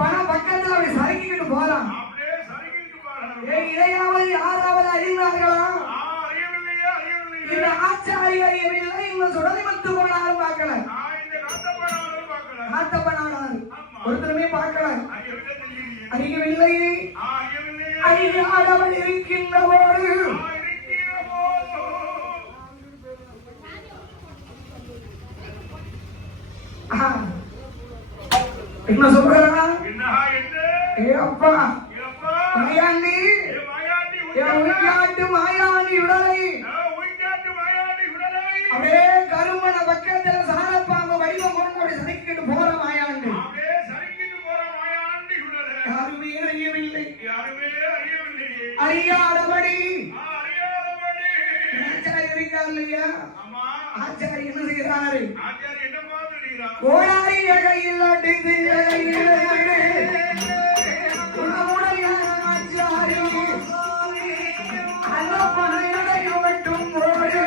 பணம் பக்கத்துல அப்படி சறுக்கிட்டு போறான். அப்படியே சறுக்கிட்டு போறான். இதையாவது யாராவது அறிந்தார்களா? இந்த ஆச்சாரி அறியவில்லை. இன்னும் சுடலிமத்து போனாலும் பார்க்கல. காத்தப்பனாலும் ஒருத்தருமே பார்க்கல. அறியவில்லை. அறியாதவள் இருக்கின்றவோடு என்ன சொல்றா? அப்பா மாயாண்டி மாயாண்டி உடலை அப்படியே கருமண பக்கத்துல சாரப்பாம்பு வடிவம் கொண்டு அப்படி சதைக்கிட்டு போற மாயாண்டி. யாருமே அறியவில்லை. அறியாதபடி ஆச்சாரி இருக்கார் இல்லையா? ஆச்சாரி என்ன செய்யறாரு? கோடாரிய கையில் அடித்து உணவுடைய ஆச்சாரி அந்த பனையடை வெட்டும் போது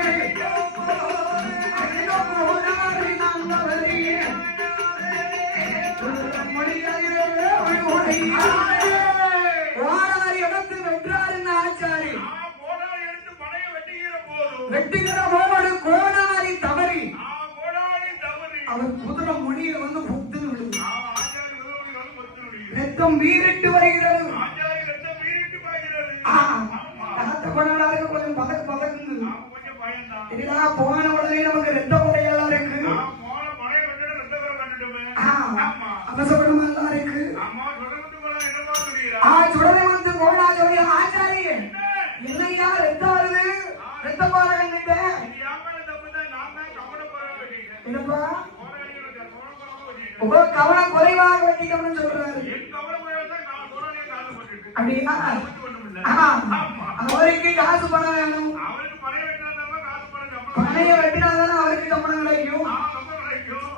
அந்த கோடாரி நம்பவரி கோடாரி எடுத்து வெற்றாருன்னு ஆச்சாரி வெட்டுகிற போது கோடாரி தவறி அவர் குதிரை மொழியை வந்து புத்துன்னு விடுது. ரத்தம் வீரிட்டு வருகிறது. கொஞ்சம் பதக்குது. போன உடனே நமக்கு ரத்த முறையெல்லாம் இருக்கு. அவசரமா எல்லாம் இருக்கு. சுடலை வந்து கோடாரி ஆச்சாரிய என்னையா ரத்த வருது ரத்த பாருங்க என்னப்பா கவனம் குறைவாக வெட்டிட்டோம்னு சொல்றாரு. அப்படின்னா அவருக்கு காசு பணம் வேணும். பணைய வெட்டினாதானே அவருக்கு சம்பளம் கிடைக்கும்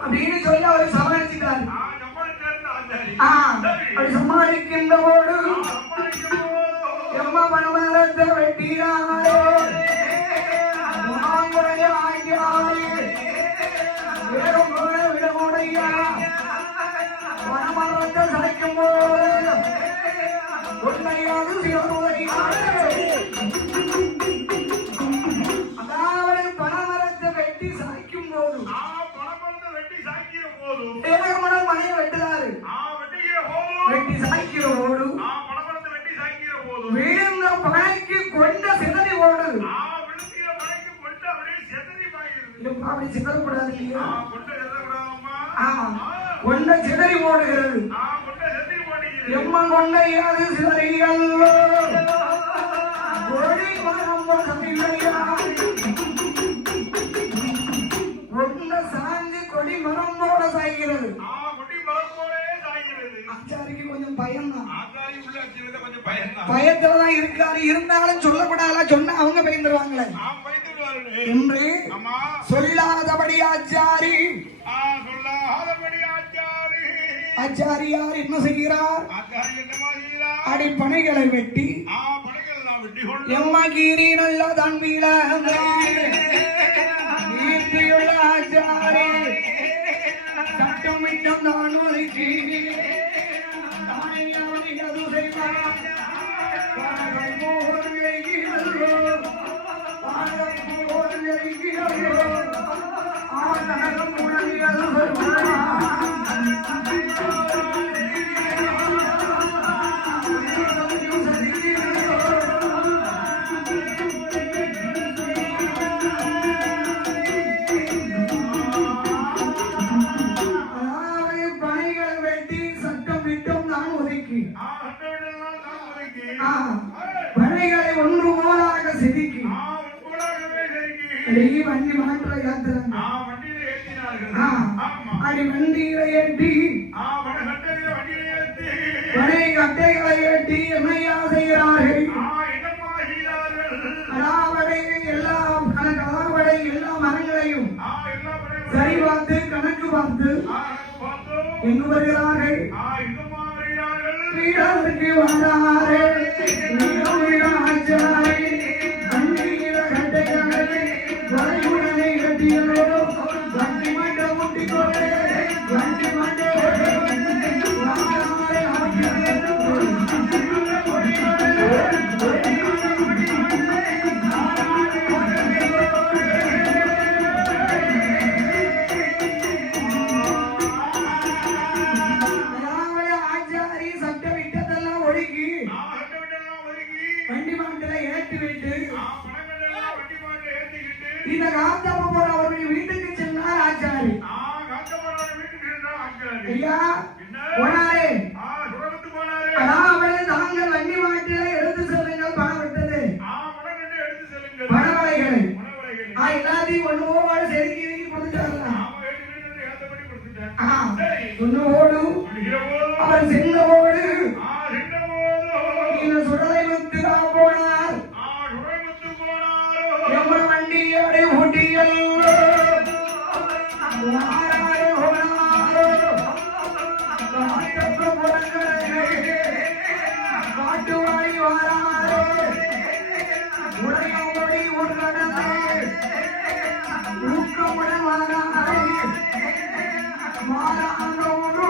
அப்படின்னு சொல்லி அவருக்கு சமாளிச்சுட்டாரு. அப்படி சமாளிக்கின்ற போது எம்மா பணமரத்தை வெட்டினாரே விடமுடையா பணமரத்தை சளைக்கும் போது உண்மையாக அதாவது பணமரத்தை வெட்டி சாய்க்கும் போது தேவகமனம் மனையை வெட்டுறாரு. வெட்டி சாய்க்கிற போது விழுந்த பனைக்கு கொண்ட சிதறி ஓடுது. அப்படி சிதறக்கூடாது இல்லையா? கொண்ட சிதறி ஓடுகிறது. எம்ம கொண்டையாது சிதறிகள் கொண்ட சாஞ்சி கொடி மரம் போட சாய்கிறது. ஆச்சாரிக்கு கொஞ்சம் பயம்தான். பயத்துலதான் இருக்காரு. இருந்தாலும் சொல்லக்கூடாத சொன்னா அவங்க பயந்துருவாங்களே என்று சொல்லாதபடி ஆச்சாரி ஆச்சாரியார் என்ன செய்கிறார்? அடிப்பனைகளை வெட்டி எம்மகீரி நல்ல தன்பில ஆச்சாரி சட்டமிட்டம் தான் ஒதுக்கி பனைகளை ஒன்று போலாக செதுக்கி வண்டி மாற்ற யாத்திராங்க. அடி வண்டிகளை ஏற்றி பனை கட்டைகளை ஏற்றி என்னையா செய்கிறார்கள்? அடாவடை எல்லா மரங்களையும் சரி பார்த்து கணக்கு பார்த்து எங்கு வருகிறார்கள்? வீரருக்கு வந்தாரே வண்டி மண்டை முட்டிக்கொண்டே வண்டி மண்டை விட்டு பணங்கள்லாம் வண்டி மாட்டை ஏத்திக்கிட்டு இந்த காத்தப்ப போற அவருடைய வீட்டுக்கு சென்றார் ஆச்சாரி. காத்தப்பரோட வீட்டுக்கு சென்றார் ஆச்சாரி. ஐயா போனாரே சுரகத்து போனாரே. அதாவது தாங்கள் வண்டி மாட்டில எடுத்து செல்லுங்கள் பணம் விட்டது. பணம் எடுத்து செல்லுங்கள் பணவளைகளை எல்லாத்தையும் ஒன்னோடு செதுக்கி கொடுத்துட்டாங்க. ஒன்னோடு அவர் சென்றவோடு இந்த சுடலை முத்து போனார். எம்மன் வண்டியோட ஊட்டியல் காட்டுவாடி வாராரோ உடையோடி ஒரு கடந்து ஊக்கமுடன் வாராரே மாறானோடு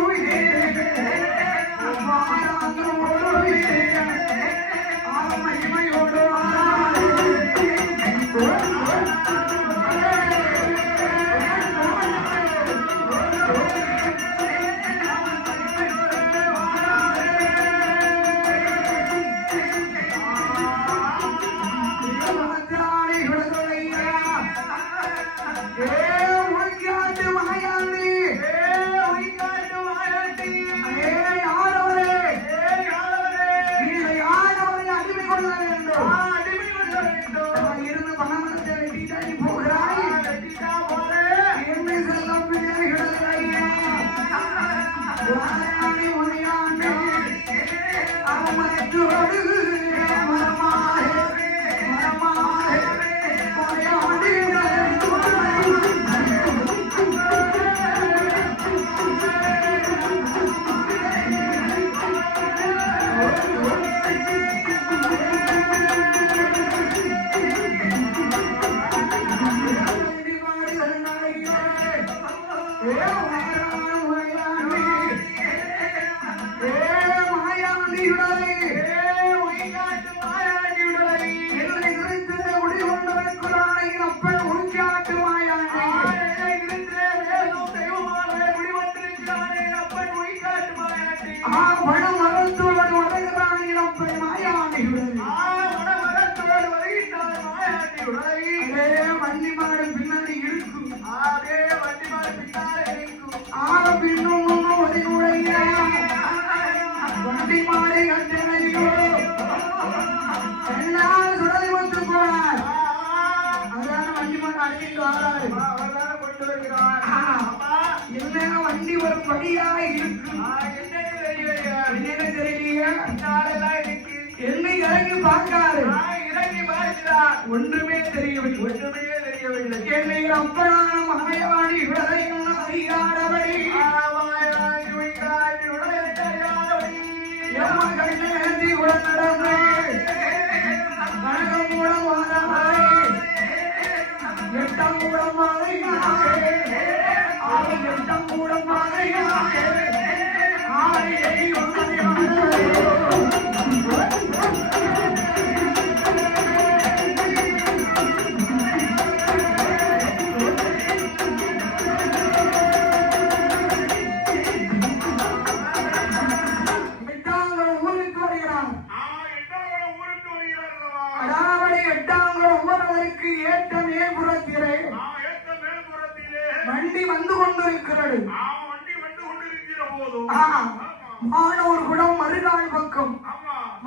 மகிமையோடு வண்டி ஒரு படியாக இருக்கு. என்ன தெரியலையா என்னை இறங்கி பார்க்காரு. ஒன்றுமே தெரியவில்லை. என்னை அப்பனான மாயவாணி விளையும் அறியாதபடி கண்ணி உடன் நடந்து கனகம் மூலம் வாராய் எட்டம் மூலம் வாழையாக எட்டம் மூலம் வாழையாக வண்டி வந்து கொண்டிருக்கிறது. மானூர் குடம் மறுநாள் பக்கம்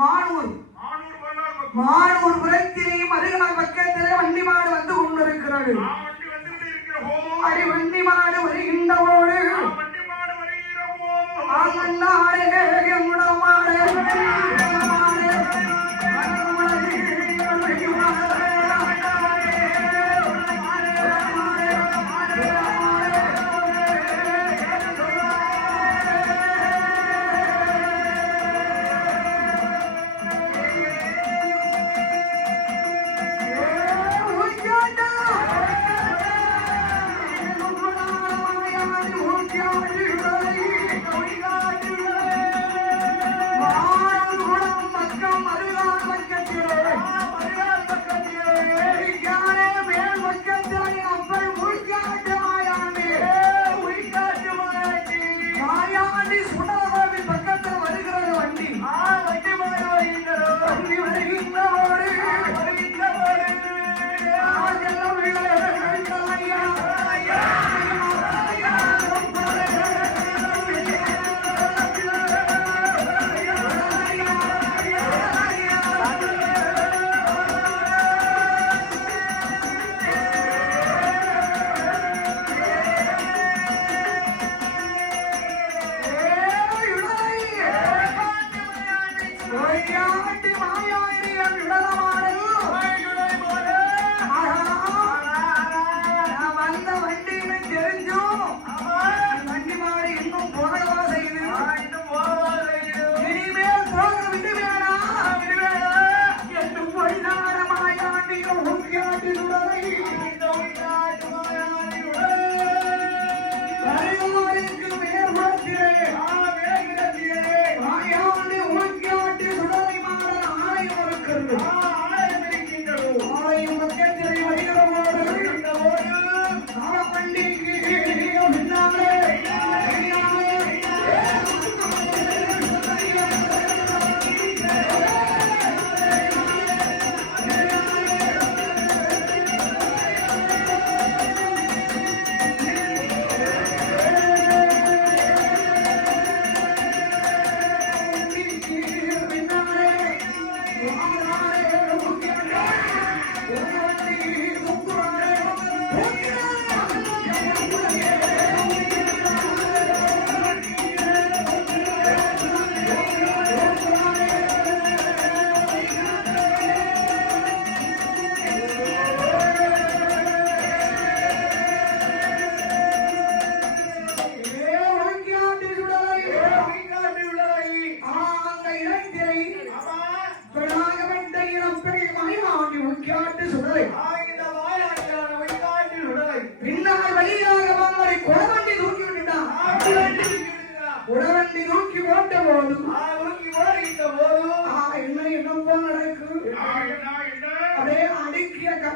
மானூர் புறத்திலே மறுநாள் பக்கத்திலே வண்டி மாடு வந்து கொண்டிருக்கிறது. அடி வண்டி மாடு வருகின்றவோடு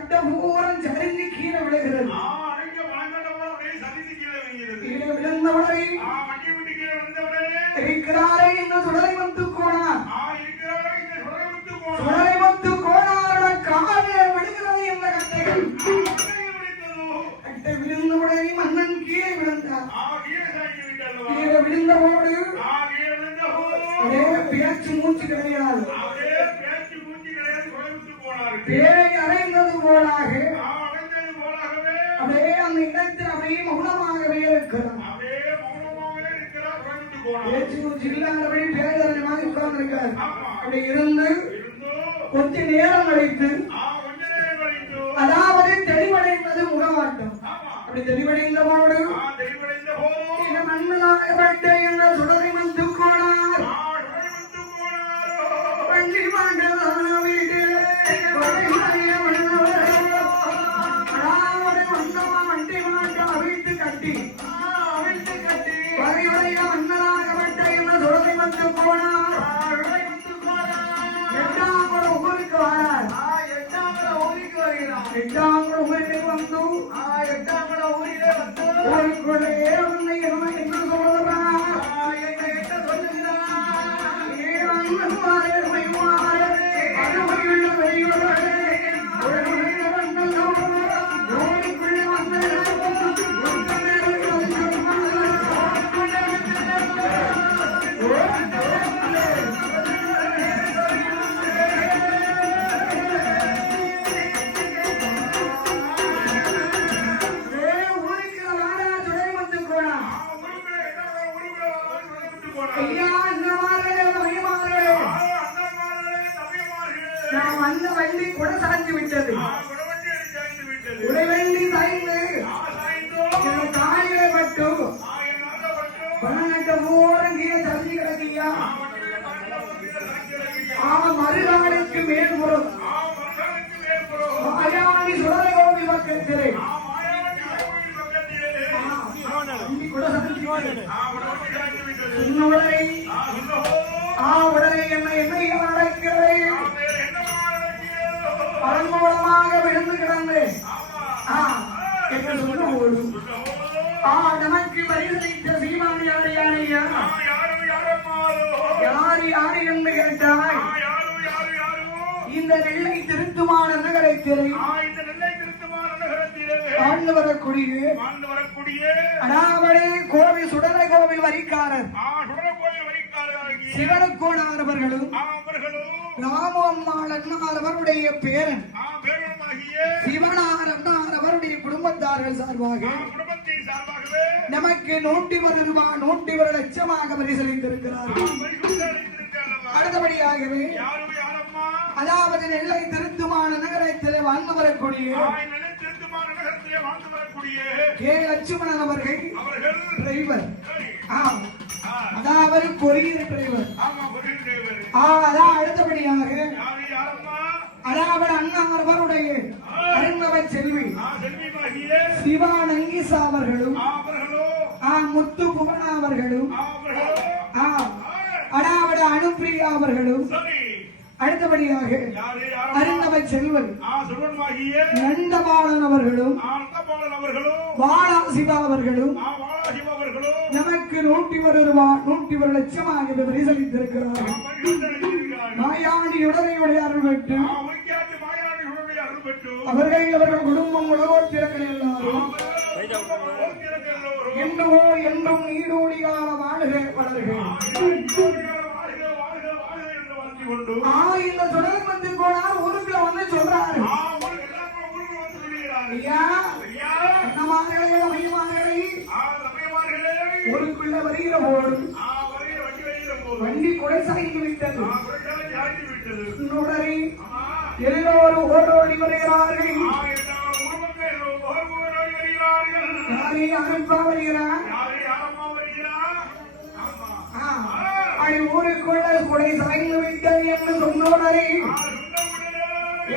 கட்ட பூரம் சரிஞ்சு கீழே விழுகிறது. அங்க மனங்கண்ட போல அப்படியே சரிந்து கீழே விழுகிறது. கீழே விழுந்தவரை வண்டி விட்டு கீழே விழுந்தவுடனே இருக்கிறாரே இந்த சுடலைமுத்து கோனார். இருக்கிறாரே இந்த சுடலைமுத்து கோனார். சுடலைமுத்து கோனாரோட காலிலே விழுகிறது இந்த கட்டைகள். கட்டை விழுந்தவுடனே மன்னன் கீழே விழுந்தார். கீழே விழுந்தபோது அப்படியே பேச்சு மூச்சு கிடையாது. பேய் அறைந்தது போலாக அப்படியே அந்த இடத்தில் அப்படியே மௌனமாகவே இருக்கிறார். பேச்சு மூச்சு இல்லாதபடி பேரறிஞமாக உட்கார்ந்து இருக்கார். அப்படி இருந்து கொஞ்ச நேரம் கழித்து அதாவது தெளிவடைந்தது முகமாட்டம். அப்படி தெளிவடைந்த போது மன்னனாகப்பட்ட என்ற சுடலை வந்து கோனார் வண்டி மாண்டதான வீட்டிலே வண்டி மாட்ட அவிழ்த்து கட்டி வரையுடைய மன்னனாகப்பட்ட என்ற சுடலை வந்து கோனார் எட்டாங்குள ஊருக்கு வரார். எட்டாங்குள ஊருக்கு வந்து ஊருக்குள்ளே வந்து என்ன சொல்லுகிறார்? நான் வந்த வண்டி கூட சாய்ந்து விட்டது. உடைவண்டி சாய்ந்து என் காலிலே பட்டு பணநட்ட பூரம் கீழே சரிஞ்சு கிடக்கியா. மறுநாளுக்கு மேல்புறம் மாயாணி சுடலை கோவில் பக்கத்திலே உடனே என்னை நடக்கிறது பரமூலமாக விழுந்து கிடந்து என்று சொல்லும்போது நமக்கு பரிசளித்த சீமான் யார் யாரையா யாரு யாரு என்று கேட்டாய் இந்த நெல்லை திருத்துமான நகரத்திலே வாழ்ந்து வரக்கூடிய அடாவடே கோவில் சுடலை கோவில் வரிக்காரர் சிவனுக்கோனார் அவர்களும் ராமம்மாள் அண்ணார் அவருடைய பேரன் சிவனார் அண்ணார் அவருடைய குடும்பத்தார்கள் சார்பாக நமக்கு 101 லட்சமாக பரிசளித்திருக்கிறார்கள். அடுத்தபடியாகவே அதாவது நெல்லை திருத்துமான நகரத்தில் வாழ்ந்து வரக்கூடிய கே லட்சுமணன் அவர்கள் டிரைவர். அதாவது கொரியர் டிரைவர். அதான் அடுத்தபடியாக அதாவது அண்ணார் அவருடைய அருந்தவ செல்வி சிவானங்கிசா அவர்களும் முத்து புவனா அவர்களும் அதாவது அனுப்பிரியா அவர்களும் அடுத்தபடியாக அருந்தவ செல்வன் நந்தபாலன் அவர்களும் வாலாசிவா அவர்களும் நமக்கு 101 லட்சமாக பரிசளித்திருக்கிறார்கள். மாயாண்டியுடைய அருள் பெற்று அவர்கள் குடும்பம் உலகோத்திரங்கள் எல்லாரும் என்றும் நீடூழிகால வாழ்க வளர்க. இந்த சுடலைமந்தில் போனார் ஊருக்குள்ள வந்து சொல்றாரு, ஐயா ஊருக்குள்ள வருகிற போது வண்டி கொடை சாய்ந்து விட்டது. உடனே எல்லோரும் ஓடோடி வருகிறார்கள். யாரை அனுப்பா வருகிறார்? ஊருக்குள்ள கொடை சாய்ந்து விட்டது என்று சொன்னோடனே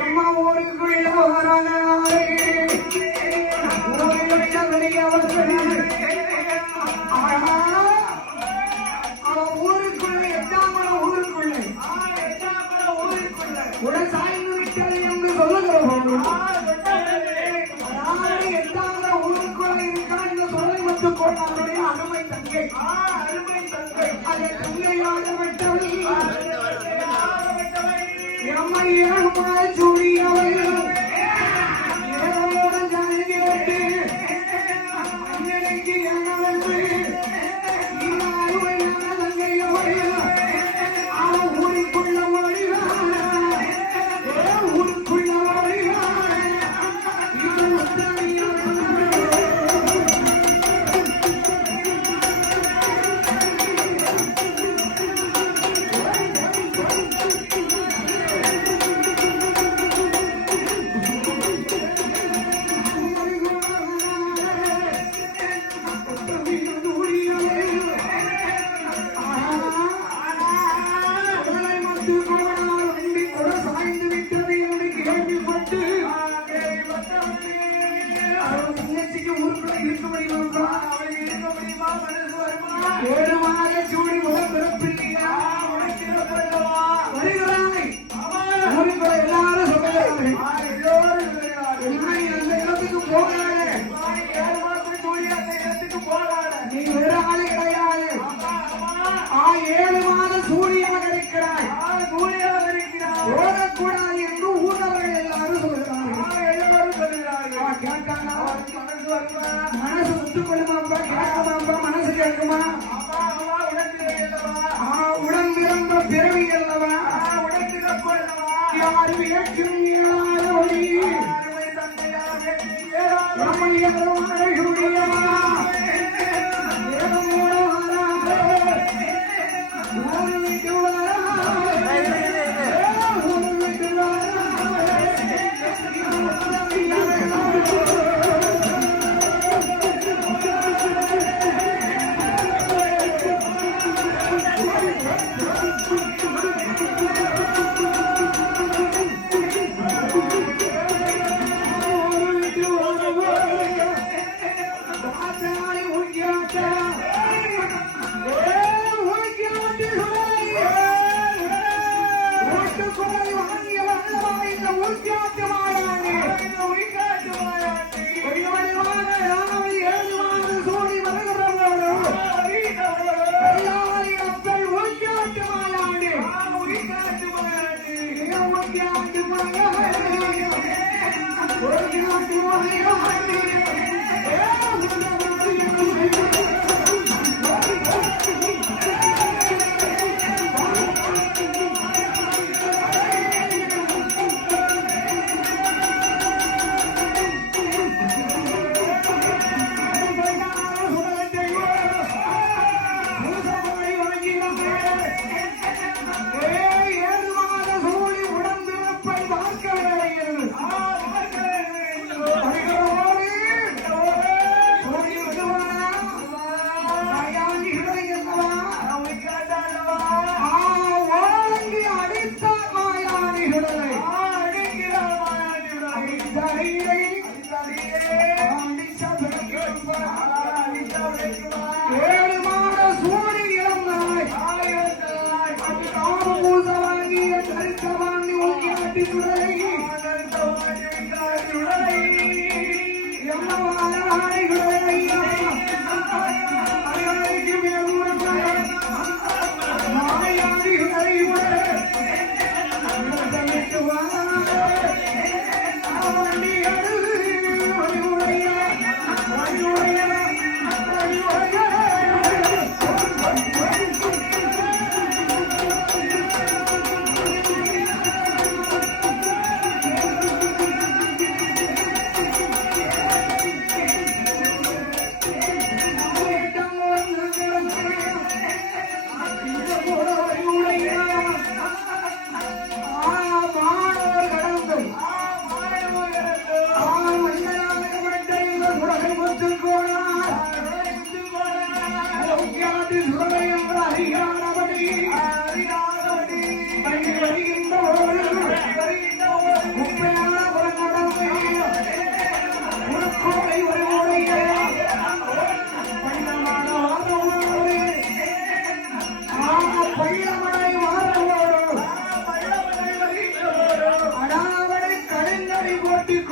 எம்மா ஊருக்குள்ள வரானாரே ஊருக்குள்ள எட்டாமல ஊருக்குள்ள உடன் சாய்ந்து விட்டது என்று சொல்லுகிற போது தங்கை அருமை தந்தை அதை தங்கையாகப்பட்டவள் எம்மையாக சூடியவள் ஏரோடன் ஜானகியோட்டு அண்ணனுக்கு என்னவென்று அருமையான தங்கையவள் அவன் ஊருக்குள்ள ஓடிவான ஊருக்குள்ள ஓடிவான இது உத்தரவியல் நீ வேற ஆளு கிடையாது 7 மாதம் சூரியனாக இருக்கிறாய் ஓடக்கூடாது என்று ஊரவர்கள் எல்லாரும் சொல்கிறார்கள் கேட்காங்க மனசு ஒத்துக்கொள்ளுமாப்பா கேட்கமாப்பா மனசு கேட்குமா உடம்பு ரொம்ப பிறவி அல்லவா யார் வியக்கும்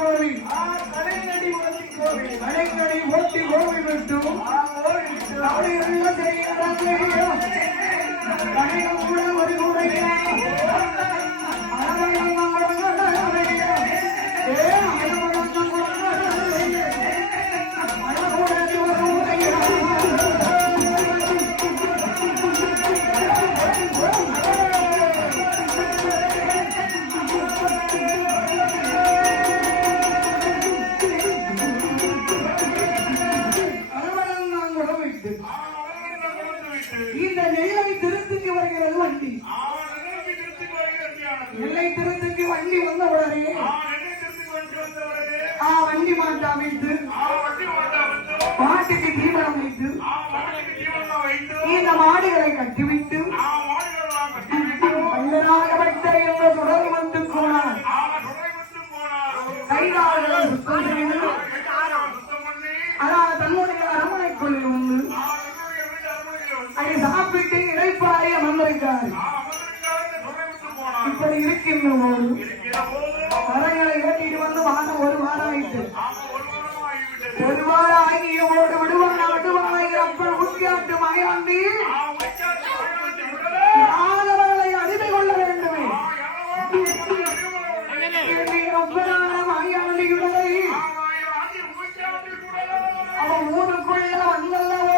ஒளி கலைஞடி ஓட்டி கோவில் விட்டு இந்த நெல்லை திருத்துக்கு வருகிறது வண்டி. நெல்லை திருத்துக்கு வண்டி வந்த உடனே வண்டி மாட்டா வைத்து மாட்டுக்கு தீவனம் வைத்து இந்த மாடுகளை கட்டிவிட்டு பல்லராகப்பட்ட என்ற தொடர் வந்து போனார். கைகால்களை சுத்தம் செய்து அதாவது தன்னுடைய அரண்மனைக்குள் வந்து அதை சாப்பிட்டு இடைப்பாறை அமர்ந்திருக்கார். இப்படி இருக்கின்ற போது மரங்களை ஏற்றிட்டு வந்து வாரம் ஒரு வாரம் ஆயிட்டு ஒரு வாரம் ஆகிய போது விடுவான அப்பள் உத்தியாட்டு மாயாண்டி யாதவர்களை அடிமை கொள்ள வேண்டுமே மாயாண்டியுடனே அவன் ஊருக்குள்ள வந்தல்லவோ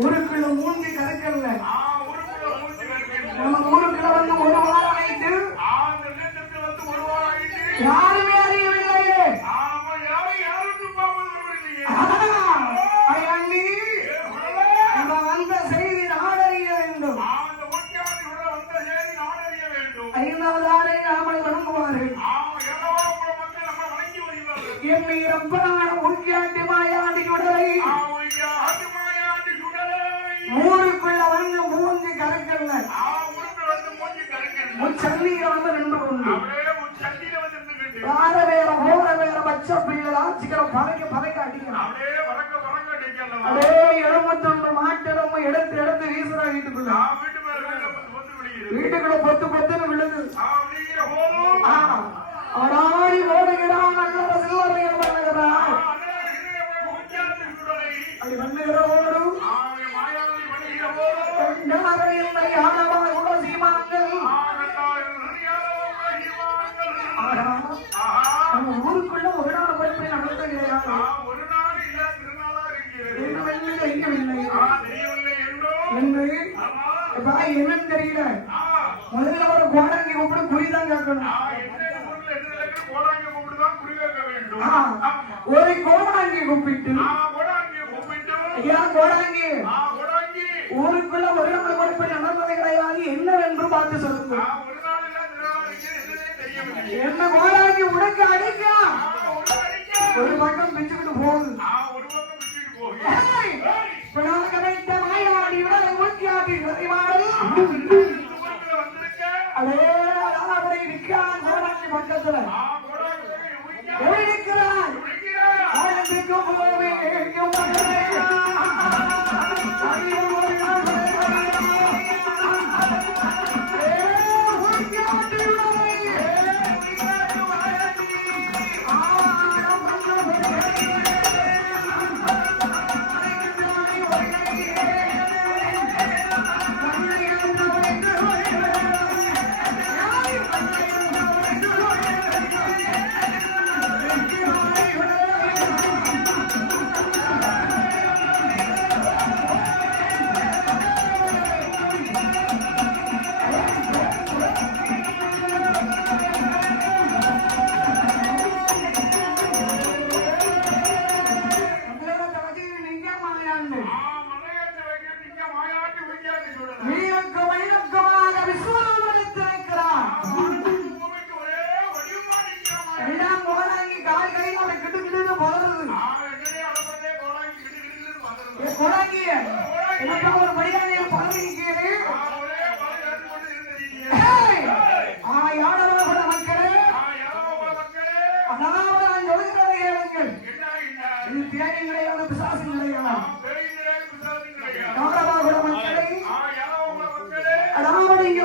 ஊருக்குள்ள மூஞ்சி கறக்கல நம்ம ஊருக்குள்ள வந்து ஒரு வாரம் ஆயிட்டு யாருமே அறியவில்லையே. நம்ம வந்த செய்தி நாடறிய வேண்டும். 5வது ஆடை நாமல் வணங்குவார்கள். என்னை ரப்பனான உள்கியாண்டி மாயாண்டி உடலை ஊருக்குள்ள வந்து மூஞ்சி கறக்கல முச்சல்லியில வந்து நின்று கொண்டு வார வேற போற வேற பச்சை பிள்ளை ஆட்சிக்கிற பதைக்க அடிக்கலாம். அதே எலும்பு மாட்டெலும்பு எடுத்து வீசுற வீட்டுக்குள்ள பொத்துன்னு விழுது. அவனாடி ஓடுகிறான் நல்ல சில்லறைகள் பண்ணுகிறான். அப்படி பண்ணுகிறோடு ஊருக்குள்ள ஒரு நாள் போய் நடத்துகிறார். என்னன்னு தெரியல. முதல்ல ஒரு கோடாங்கி கூப்பிட்டு குறிதான் கேட்கணும். ஒரு கோடாங்கி கூப்பிட்டு கோடாங்கி ஊருக்குள்ள ஒரு நாள் கொடுப்பது நடந்தது கிடையாது. என்னவென்று பார்த்து சொல்லுங்க. என்ன கோடாங்கி உனக்கு அடிக்க ஒரு பக்கம் பிச்சுக்கிட்டு போகுது. மாயாடி ஊட்டியாட்டி அதே அப்படி நிற்கிறான் கோடாங்கி பக்கத்துல இருக்கிறான்.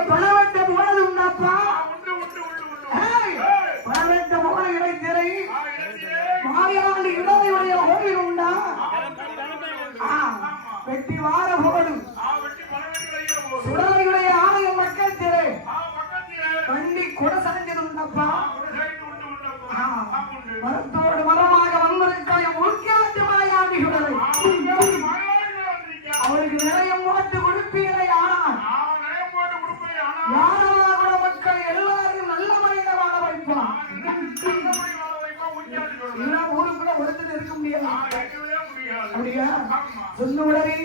பணவட்ட போனது உண்டாப்பா உண்டு உண்டு உண்டு உண்டு ஏய், பணவட்ட போன இடைத்திரை மாயாண்டு இடதையுடைய கோவில் உண்டா வெட்டி வார போடு வெட்டி பணம் கையில போடு சுடலையுடைய ஆலயம் மக்கள் திரை பக்கத்திலே வண்டி கொடை சாஞ்சது உண்டப்பா ஒரு சைடு உண்டு உண்டு உண்டு மரத்தோடு மரமாக வந்திருக்காய உள்காட்டு மாயாண்டி சுடலை அவருக்கு நிலையம் போட்டு கொடுப்பீரை ஆனால் யாரவாகுட மக்கள் எல்லாரும் நல்ல முறையில வாழ வைப்பான் எல்லா ஊருக்குள்ள ஒருத்தர் இருக்க முடியாது அப்படியா சொன்ன உடனே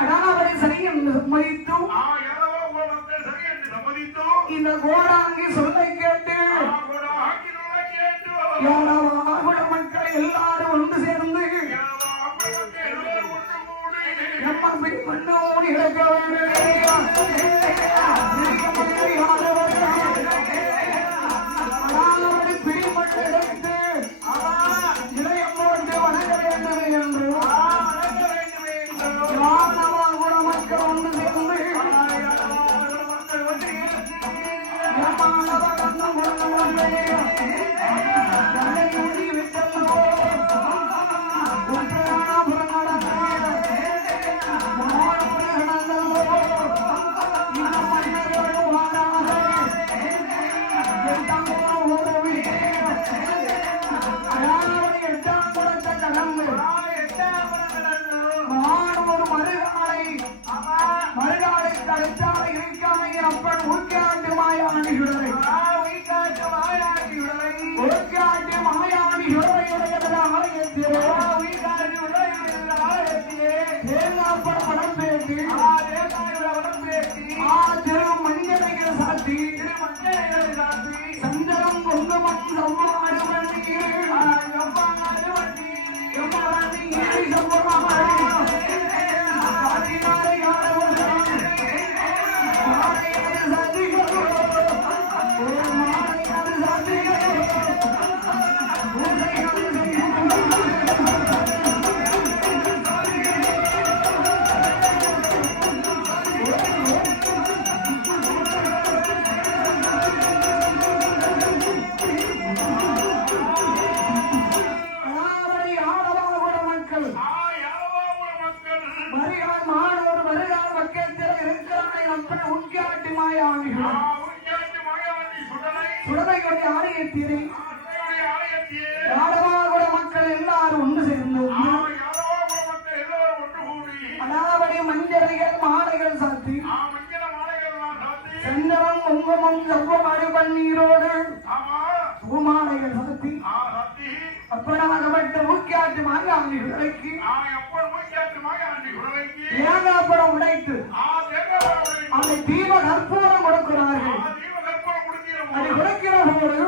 அடாவரை சரி என்று சம்மதித்தும் இந்த கோடாங்கி சொல்லை கேட்டு யாரவாகுட மக்கள் எல்லாரும் ஒன்று சேர்ந்து எம்மா பிடி பண்ணோடு இழக்க பிடிமட்டு எடுத்து இளையம் போட்டு வணங்க வேண்டும் என்று மாணவ மக்கள் ஒன்று சேர்ந்து மறுகாலை தடுத்தால இருக்காமை அப்பன் உள்காட்டு மாயாண்டி சுடலை உள்காட்டு மாயாண்டி சுடலையுடைய ஆலயத்திலே தேங்காப்பட படம் பேசி திரு மஞ்சளைகள் சாத்தி சந்தனம் குங்குமம் சவ்வாடு வண்டி சுடலையுடைய ஆலயத்திலே யாதவாகுட மக்கள் எல்லாரும் ஒன்று சேர்ந்து அடாவடி மஞ்சளைகள் மாலைகள் சாத்தி சந்தனம் குங்குமம் செவ்வமடு பன்னீரோடு பூமாலைகள் சாத்தி அப்பனாகப்பட்ட ஊக்கியாட்டு மாயாண்டி விலைக்கு ஏகாப்படம் உடைத்து அதை தீப கற்பூரம் கொடுக்கிறார்கள் அதை கொடுக்கிற போது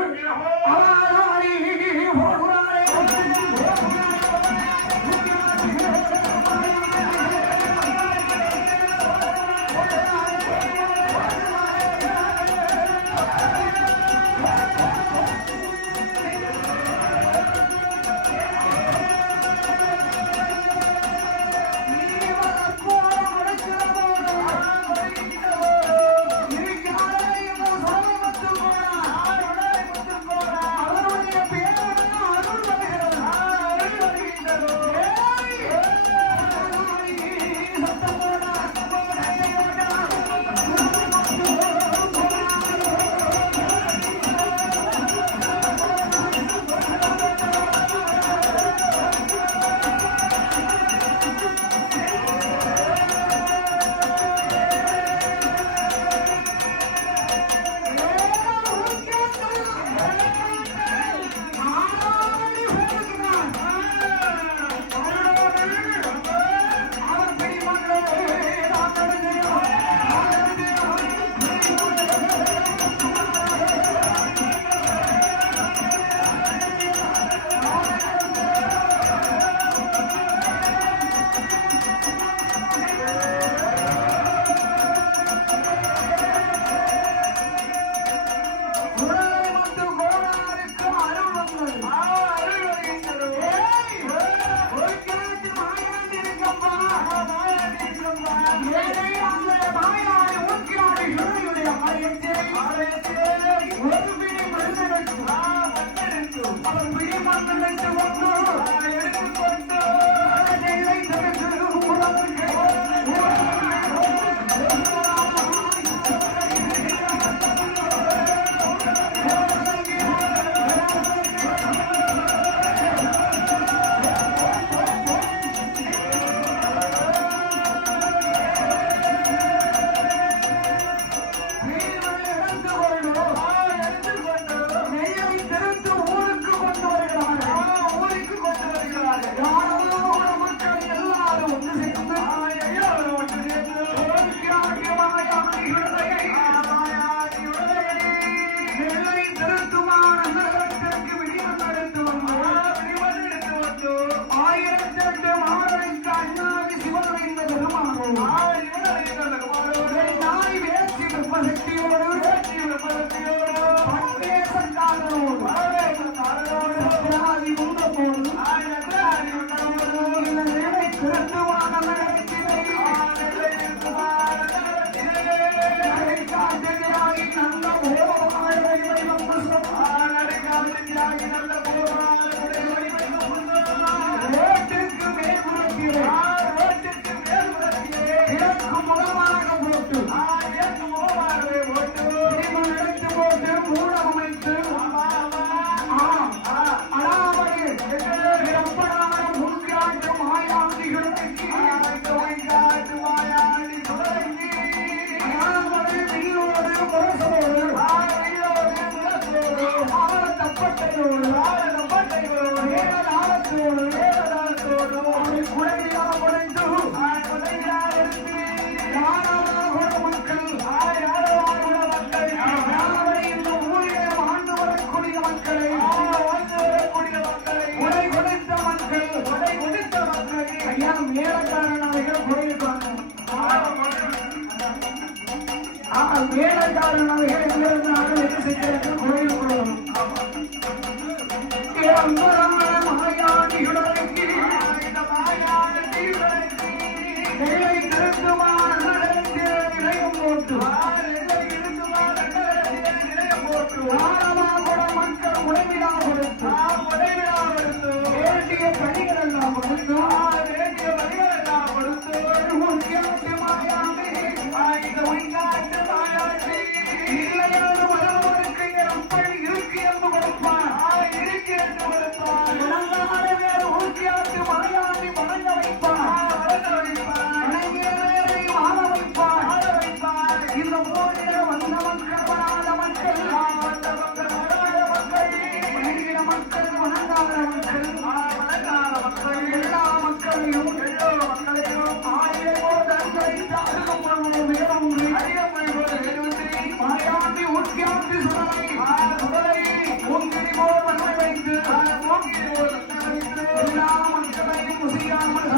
வேலைக்காரனாக எங்கிருந்தாலும் என்ன செய்கிறது கோயில் கொள்ளணும் மாயாண்டியுடனுக்கு நிலை நிறுத்துமான நிலையம் போட்டு மக்கள் உடவிழா கொடுத்து வேண்டிய பணிகள் எல்லாம் கொடுத்து இல்லையாவது மரபுக்கு அப்படி இருக்கு என்று கொடுப்பான் வேறு ஊர்த்தியாட்டு மலையாண்டி வணங்க வைப்பான் வணங்கிய வேலை வாழ வைப்பான் இந்த போரிட வந்த மக்கள் வராத மக்கள் வணங்கின மக்கள் வணங்காத மக்கள் எல்லா மக்களையும் ஆயிரமோ தந்தை மாயாண்டி ஊர்த்தியாட்டு சுடலை மூங்கிரி போல் வன்மை வைத்து எல்லா மக்களையும் முசியாமல்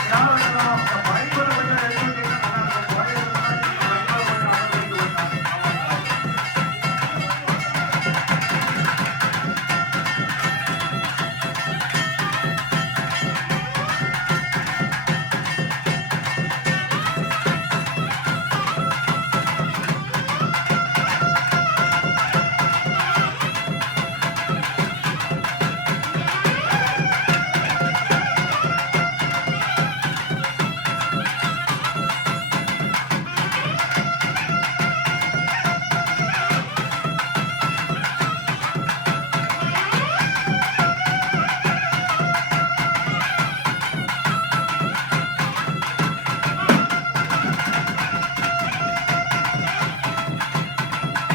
Yeah.